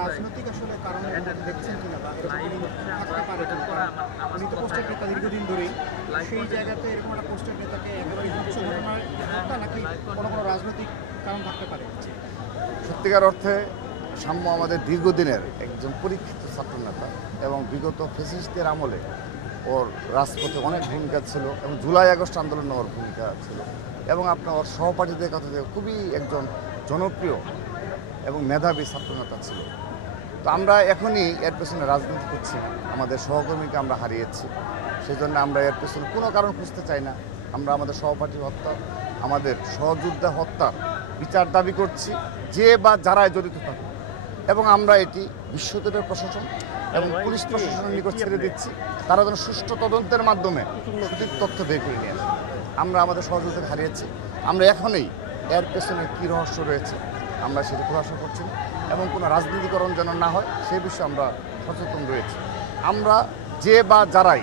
রাজনৈতিক আসলে কারণে দেখছেন কিনা বা থাকতে পারে কিনা? উনি তো পোস্টের নেতা দীর্ঘদিন ধরেই, সেই জায়গাতে এরকম একটা পোস্টের নেতাকে একেবারে ঘটনার হত্যা নাকি কোনো রাজনৈতিক কারণ থাকতে পারে? সত্যিকার অর্থে সাম্য আমাদের দীর্ঘদিনের একজন পরীক্ষিত ছাত্রনেতা এবং বিগত ফ্যাসিস্টদের আমলে ওর রাজপথে অনেক ভূমিকা ছিল এবং জুলাই আগস্ট আন্দোলনে ওর ভূমিকা ছিল এবং আপনার ওর সহপাঠীদের কথা থেকে খুবই একজন জনপ্রিয় এবং মেধাবী ছাত্রনেতা ছিল। তো আমরা এখনই এর পেছনে রাজনীতি করছি, আমাদের সহকর্মীকে আমরা হারিয়েছি, সেই জন্য আমরা এর পেছনে কোনো কারণ খুঁজতে চাই না। আমরা আমাদের সহপাঠী হত্যা, আমাদের সহযোদ্ধা হত্যার বিচার দাবি করছি, যে বা যারাই জড়িত থাকে, এবং আমরা এটি বিশ্ববিদ্যালয়ের প্রশাসন এবং পুলিশ প্রশাসনের নিকট ছেড়ে দিচ্ছি। তারা যেন সুষ্ঠু তদন্তের মাধ্যমে সঠিক তথ্য বের করে নিয়ে আসে। আমরা আমাদের সহযোগিতা হারিয়েছি, আমরা এখনই এর পেছনে কী রহস্য রয়েছে আমরা সেটা খোলাসা করছি না এবং কোনো রাজনীতিকরণ যেন না হয় সেই বিষয়ে আমরা সচেতন রয়েছি। আমরা যে বা যারাই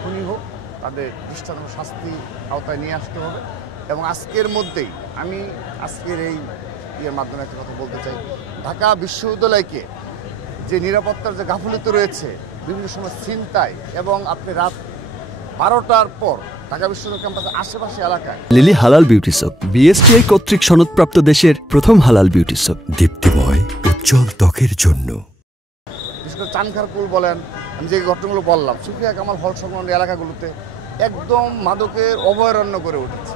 খুনি হোক তাদের দৃষ্টান্ত শাস্তি আওতায় নিয়ে আসতে হবে এবং আজকের মধ্যেই আমি আজকের এই মাধ্যমে একটা কথা বলতে চাই, ঢাকা বিশ্ববিদ্যালয়কে যে নিরাপত্তার যে গাফিলতি রয়েছে, বিভিন্ন সময় ছিনতাই এবং আপনি রাত 12টার পর ঢাকা বিশ্ববিদ্যালয় ক্যাম্পাসের আশেপাশে এলাকায় লিলি হালাল বিউটি সোপ, বিএসটিআই কর্তৃক সনদপ্রাপ্ত দেশের প্রথম হালাল বিউটি সোপ, দীপ্তিময় উজ্জ্বল ত্বকের জন্য। বিশেষ করে চানখারপুল বলেন, আমি যে ঘটনাগুলো বললাম, সুফিয়া কামাল হল সংলগ্ন এলাকাগুলোতে একদম মাদকের অভয়ারণ্য করে উঠেছে।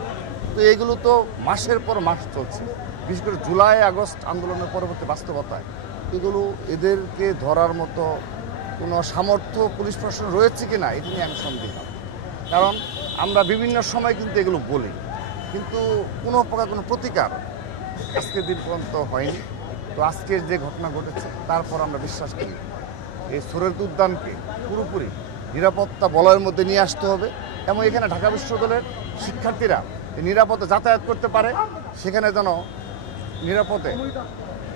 তো এইগুলো তো মাসের পর মাস চলছে, বিশেষ করে জুলাই আগস্ট আন্দোলনের পরবর্তী বাস্তবতায় এগুলো এদেরকে ধরার মতো কোনো সামর্থ্য পুলিশ প্রশাসন রয়েছে কি না এটি নিয়ে আমি সন্দেহ। কারণ আমরা বিভিন্ন সময় কিন্তু এগুলো বলি, কিন্তু কোনো প্রকার কোনো প্রতিকার আজকের দিন পর্যন্ত হয়নি। তো আজকের যে ঘটনা ঘটেছে তারপর আমরা বিশ্বাস করি এই সুরের উদ্যানকে পুরোপুরি নিরাপত্তা বলয়ের মধ্যে নিয়ে আসতে হবে এবং এখানে ঢাকা বিশ্ববিদ্যালয়ের শিক্ষার্থীরা নিরাপদে যাতায়াত করতে পারে, সেখানে যেন নিরাপদে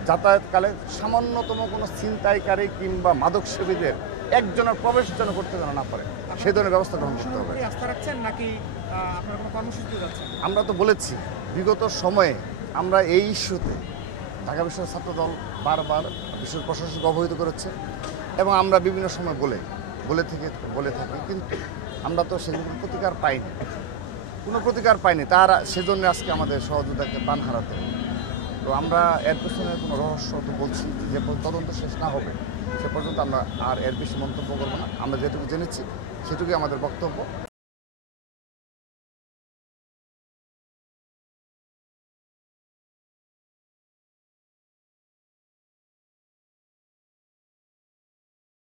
যাতায়াতকালে সামান্যতম কোনো ছিনতাইকারী কিংবা মাদক সেবীদের একজনের প্রবেশ যেন করতে যেন না পারে, সেই ধরনের ব্যবস্থা গ্রহণ করতে হবে। আমরা তো বলেছি বিগত সময়ে আমরা এই ইস্যুতে ঢাকা বিশ্ববিদ্যালয় ছাত্রদল বারবার বিশ্ব প্রশাসনকে অবহিত করেছে এবং আমরা বিভিন্ন সময় বলে থাকি, কিন্তু আমরা তো সেগুলো প্রতিকার পাইনি, কোনো প্রতিকার পাইনি। তার সেজন্য আজকে আমাদের সহযোদ্ধাকে প্রাণ হারাতে হবে। তো আমরা এর পেছনে কোনো রহস্য তো বলছি, যে তদন্ত শেষ না হবে সে পর্যন্ত আমরা আর এর বেশি মন্তব্য করবো না। আমরা যেটুকু জেনেছি সেটুকুই আমাদের বক্তব্য।